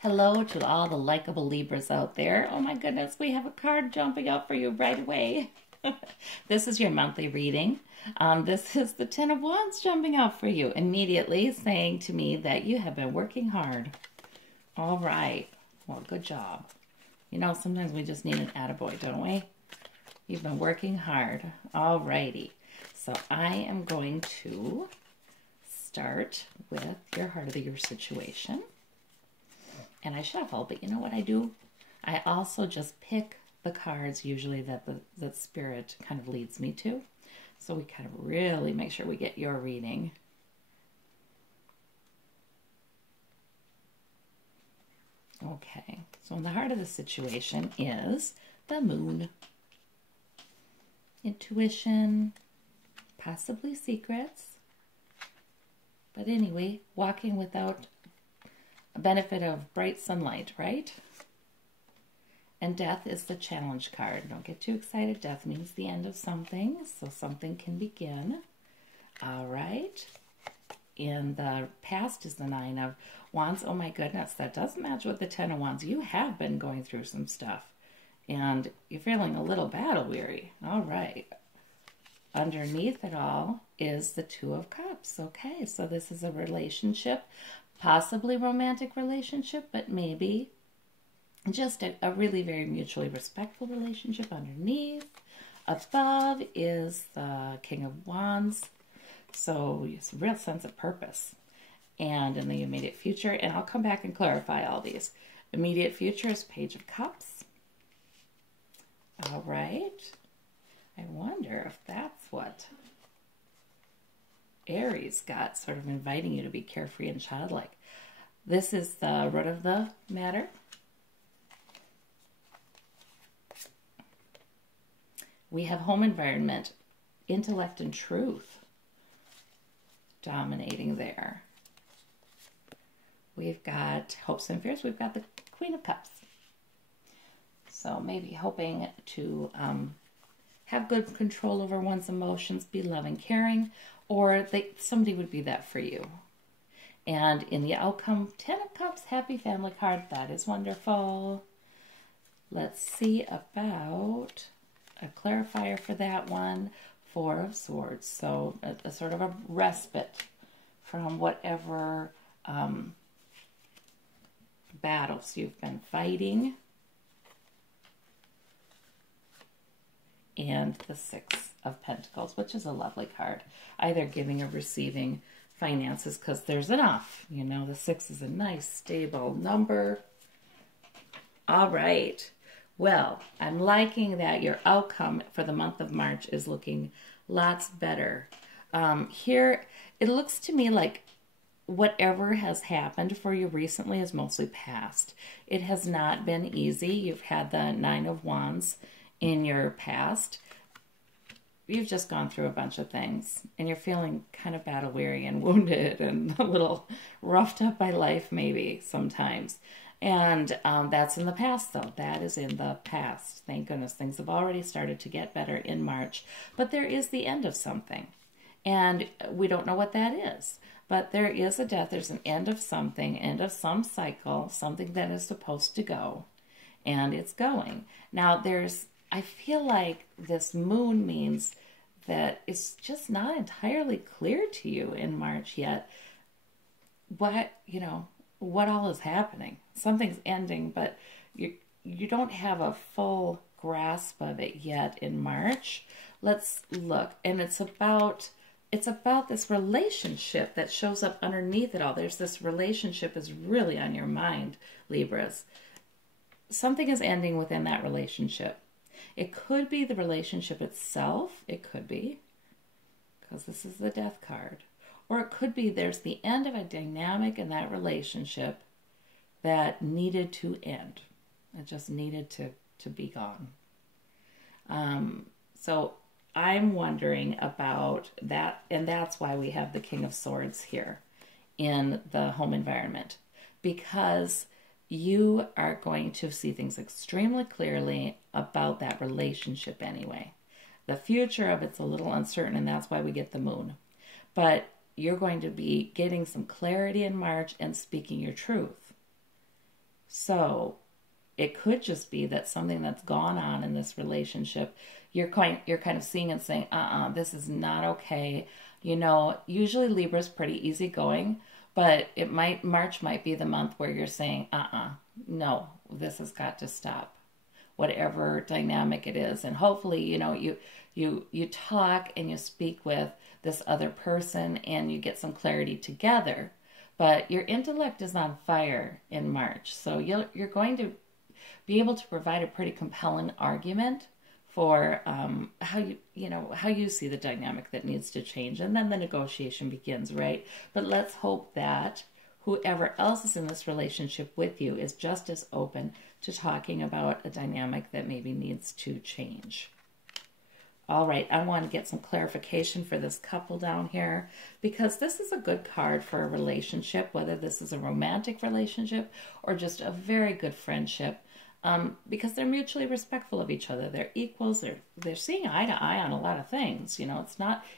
Hello to all the likable Libras out there. Oh my goodness, we have a card jumping up for you right away. This is your monthly reading. This is the Ten of Wands jumping out for you immediately, saying to me that you have been working hard. All right. Well, good job. You know, sometimes we just need an attaboy, don't we? You've been working hard. All righty. So I am going to start with your heart of the year situation. And I shuffle, but you know what I do? I also just pick the cards usually that the spirit kind of leads me to. So we kind of really make sure we get your reading. Okay, so in the heart of the situation is the moon. Intuition, possibly secrets. But anyway, walking without a benefit of bright sunlight, right? And death is the challenge card. Don't get too excited. Death means the end of something, so something can begin. All right. In the past is the Nine of Wands. Oh my goodness, that doesn't match with the Ten of Wands. You have been going through some stuff, and you're feeling a little battle weary. All right. Underneath it all is the Two of Cups. Okay, so this is a relationship, possibly romantic relationship, but maybe just a really very mutually respectful relationship underneath. Above is the King of Wands. So it's a real sense of purpose. And in the immediate future, and I'll come back and clarify all these. Immediate future is Page of Cups. All right. I wonder if that's what Aries got, sort of inviting you to be carefree and childlike. This is the root of the matter. We have home environment, intellect and truth dominating there. We've got hopes and fears. We've got the Queen of Cups. So maybe hoping to have good control over one's emotions, be loving, caring, or somebody would be that for you. And in the outcome, Ten of Cups, happy family card. That is wonderful. Let's see about a clarifier for that one. Four of Swords. So a sort of a respite from whatever battles you've been fighting. And the Six of Pentacles, which is a lovely card. Either giving or receiving finances, because there's enough. You know, the six is a nice, stable number. All right. Well, I'm liking that your outcome for the month of March is looking lots better. Here, it looks to me like whatever has happened for you recently is mostly past. It has not been easy. You've had the Nine of Wands in your past. You've just gone through a bunch of things, and you're feeling kind of battle weary and wounded and a little roughed up by life maybe sometimes. And that's in the past, though. That is in the past. Thank goodness. Things have already started to get better in March. But there is the end of something. And we don't know what that is. But there is a death. There's an end of something, end of some cycle, something that is supposed to go. And it's going. Now, I feel like this moon means that it's just not entirely clear to you in March yet what all is happening. Something's ending, but you don't have a full grasp of it yet in March. Let's look. And it's about this relationship that shows up underneath it all. There's this relationship is really on your mind, Libras. Something is ending within that relationship. It could be the relationship itself. It could be, because this is the Death card. Or it could be there's the end of a dynamic in that relationship that needed to end. It just needed to be gone. So I'm wondering about that, and that's why we have the King of Swords here in the home environment, because you are going to see things extremely clearly about that relationship anyway. The future of it's a little uncertain, and that's why we get the moon. But you're going to be getting some clarity in March and speaking your truth. So it could just be that something that's gone on in this relationship, you're kind of seeing and saying, this is not okay. You know, usually Libra's pretty easygoing, but March might be the month where you're saying, no, this has got to stop. Whatever dynamic it is. And hopefully, you know, you talk and you speak with this other person and you get some clarity together. But your intellect is on fire in March. So you're going to be able to provide a pretty compelling argument for how you see the dynamic that needs to change, and then the negotiation begins, right? But let's hope that whoever else is in this relationship with you is just as open to talking about a dynamic that maybe needs to change. All right, I want to get some clarification for this couple down here, because this is a good card for a relationship, whether this is a romantic relationship or just a very good friendship, because they're mutually respectful of each other. They're equals. They're seeing eye to eye on a lot of things. You know,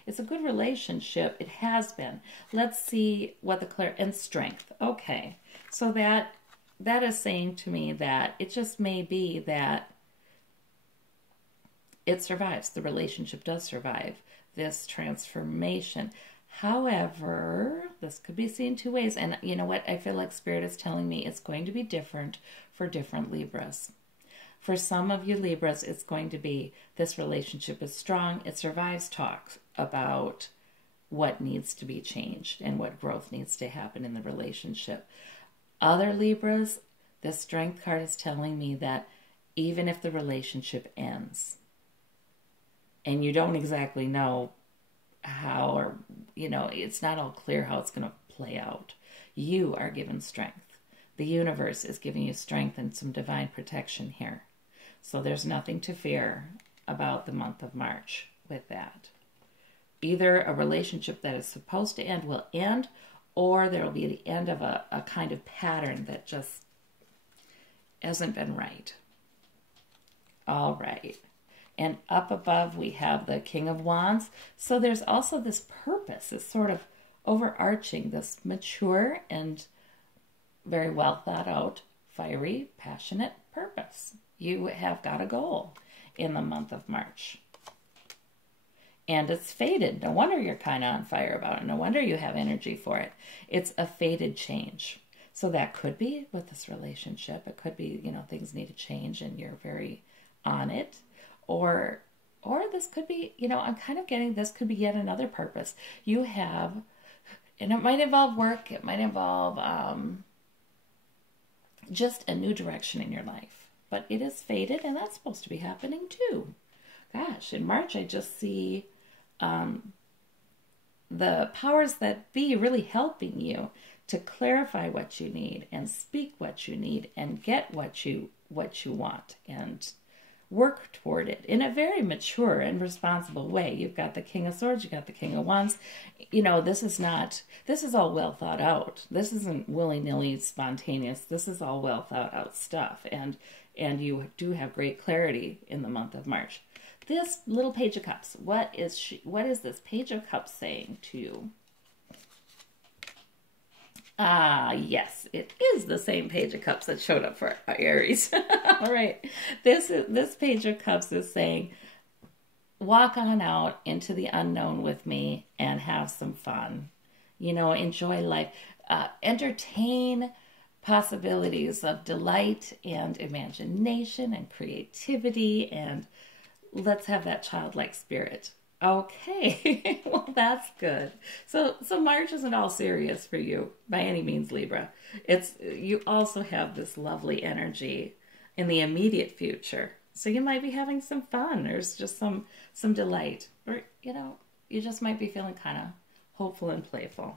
it's a good relationship. It has been. Let's see what and strength. Okay, so that is saying to me that it just may be that it survives. The relationship does survive this transformation. However, this could be seen two ways. And you know what? I feel like Spirit is telling me it's going to be different for different Libras. For some of you Libras, it's going to be this relationship is strong. It survives talks about what needs to be changed and what growth needs to happen in the relationship. Other Libras, the strength card is telling me that even if the relationship ends and you don't exactly know how, or, you know, it's not all clear how it's going to play out, you are given strength. The universe is giving you strength and some divine protection here. So there's nothing to fear about the month of March with that. Either a relationship that is supposed to end will end, or there will be the end of a kind of pattern that just hasn't been right. All right. And up above we have the King of Wands. So there's also this purpose, this sort of overarching, this mature and very well thought out, fiery, passionate purpose. You have got a goal in the month of March. And it's faded. No wonder you're kind of on fire about it. No wonder you have energy for it. It's a faded change. So that could be with this relationship. It could be, you know, things need to change and you're very on it. Or this could be, you know, I'm kind of getting this could be yet another purpose. You have, and it might involve work. It might involve just a new direction in your life. But it is faded, and that's supposed to be happening too. Gosh, in March I just see the powers that be really helping you to clarify what you need and speak what you need and get what you want and work toward it in a very mature and responsible way. You've got the King of Swords, you've got the King of Wands. You know, this is all well thought out. This isn't willy-nilly spontaneous. This is all well thought out stuff. And you do have great clarity in the month of March. This little Page of Cups, what is this Page of Cups saying to you? Ah, yes, it is the same Page of Cups that showed up for Aries. All right. This Page of Cups is saying, walk on out into the unknown with me and have some fun. You know, enjoy life. Entertain possibilities of delight and imagination and creativity, and let's have that childlike spirit. Okay, well, that's good. So March isn't all serious for you by any means, Libra. You also have this lovely energy in the immediate future. So you might be having some fun. There's just some delight. Or, you know, you just might be feeling kind of hopeful and playful.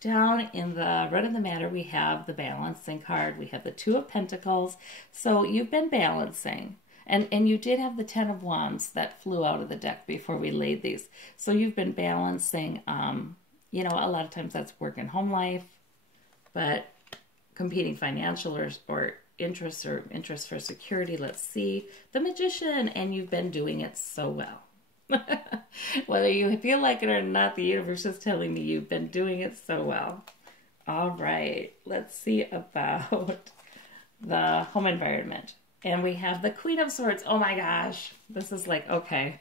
Down in the root of the matter, we have the balancing card. We have the Two of Pentacles. So you've been balancing. And you did have the Ten of Wands that flew out of the deck before we laid these. So you've been balancing, you know, a lot of times that's work and home life, but competing financial or interest for security. Let's see. The Magician, and you've been doing it so well. Whether you feel like it or not, the universe is telling me you've been doing it so well. All right. Let's see about the home environment. And we have the Queen of Swords. Oh my gosh. This is like, okay.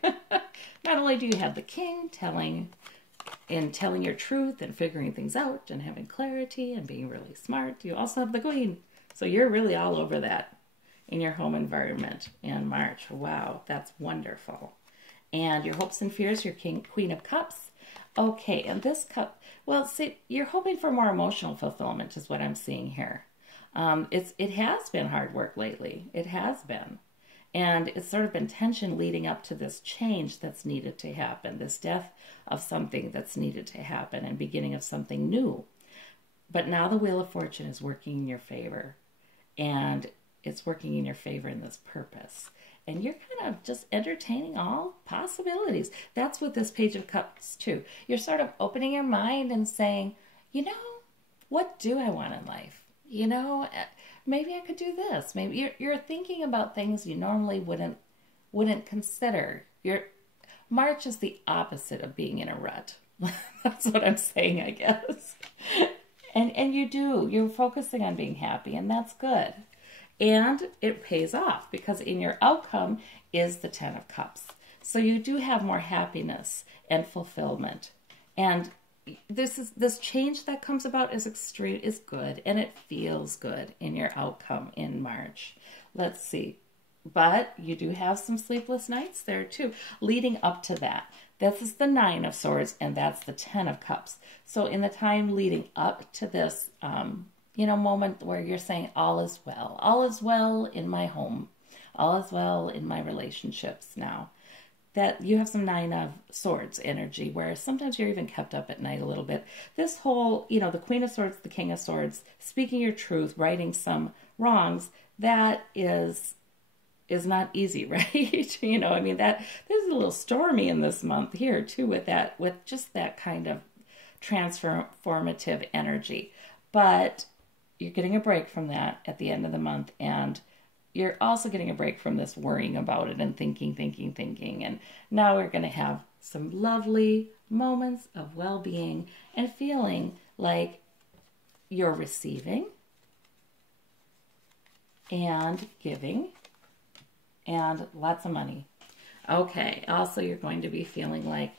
Not only do you have the King telling your truth and figuring things out and having clarity and being really smart, you also have the Queen. So you're really all over that in your home environment in March. Wow, that's wonderful. And your hopes and fears, your Queen of Cups. Okay, and this cup, well, see, you're hoping for more emotional fulfillment is what I'm seeing here. It has been hard work lately. It has been. And it's sort of been tension leading up to this change that's needed to happen, this death of something that's needed to happen and beginning of something new. But now the Wheel of Fortune is working in your favor. And it's working in your favor in this purpose. And you're kind of just entertaining all possibilities. That's what this Page of Cups too. You're sort of opening your mind and saying, you know, what do I want in life? You know, maybe I could do this. Maybe you're thinking about things you normally wouldn't consider. March is the opposite of being in a rut. That's what I'm saying, I guess. And you're focusing on being happy, and that's good. And it pays off because in your outcome is the Ten of Cups. So you do have more happiness and fulfillment. And this change that comes about is good, and it feels good in your outcome in March. Let's see. But you do have some sleepless nights there too, leading up to that. This is the Nine of Swords, and that's the Ten of Cups. So in the time leading up to this, moment where you're saying all is well in my home, all is well in my relationships now, that you have some Nine of Swords energy where sometimes you're even kept up at night a little bit. This whole, the Queen of Swords, the King of Swords, speaking your truth, righting some wrongs, that is not easy, right? That there's a little stormy in this month here too with just that kind of transformative energy. But you're getting a break from that at the end of the month, and you're also getting a break from this worrying about it and thinking. And now we're going to have some lovely moments of well-being and feeling like you're receiving and giving and lots of money. Okay, also you're going to be feeling like,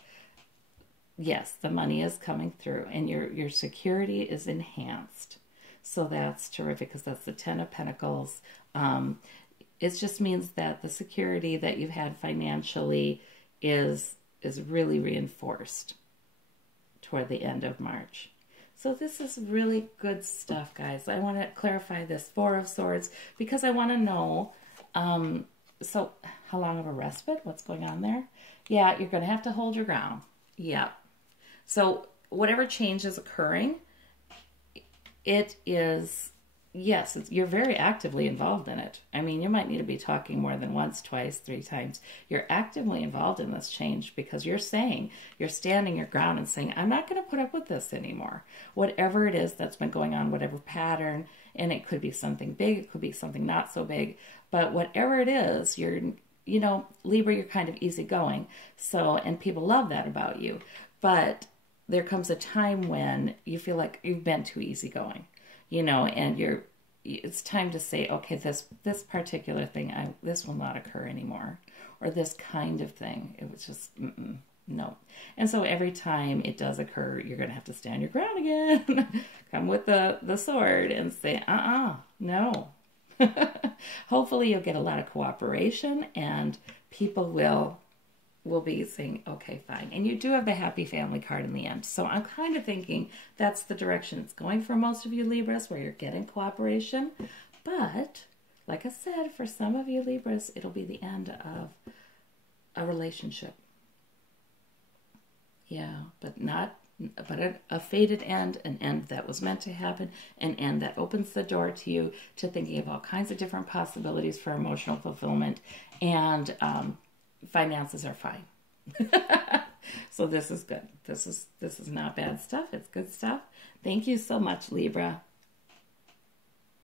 yes, the money is coming through and your security is enhanced. So that's terrific because that's the Ten of Pentacles. It just means that the security that you've had financially is really reinforced toward the end of March. So this is really good stuff, guys. I want to clarify this Four of Swords because I want to know, so how long of a respite? What's going on there? Yeah, you're going to have to hold your ground. Yeah. So whatever change is occurring, it is, yes, you're very actively involved in it. I mean, you might need to be talking more than once, twice, 3 times. You're actively involved in this change because you're standing your ground and saying, I'm not going to put up with this anymore. Whatever it is that's been going on, whatever pattern, and it could be something big, it could be something not so big, but whatever it is, Libra, you're kind of easygoing. So, and people love that about you. But there comes a time when you feel like you've been too easygoing, and it's time to say, okay, this particular thing, this will not occur anymore, or this kind of thing. It was just, no. And so every time it does occur, you're going to have to stand your ground again, come with the sword and say, no. Hopefully you'll get a lot of cooperation and people will be saying, okay, fine. And you do have the happy family card in the end. So I'm kind of thinking that's the direction it's going for most of you Libras, where you're getting cooperation. But like I said, for some of you Libras, it'll be the end of a relationship. Yeah, but a fated end, an end that was meant to happen, an end that opens the door to you to thinking of all kinds of different possibilities for emotional fulfillment, and finances are fine. So this is good. This is not bad stuff. It's good stuff. Thank you so much, Libra.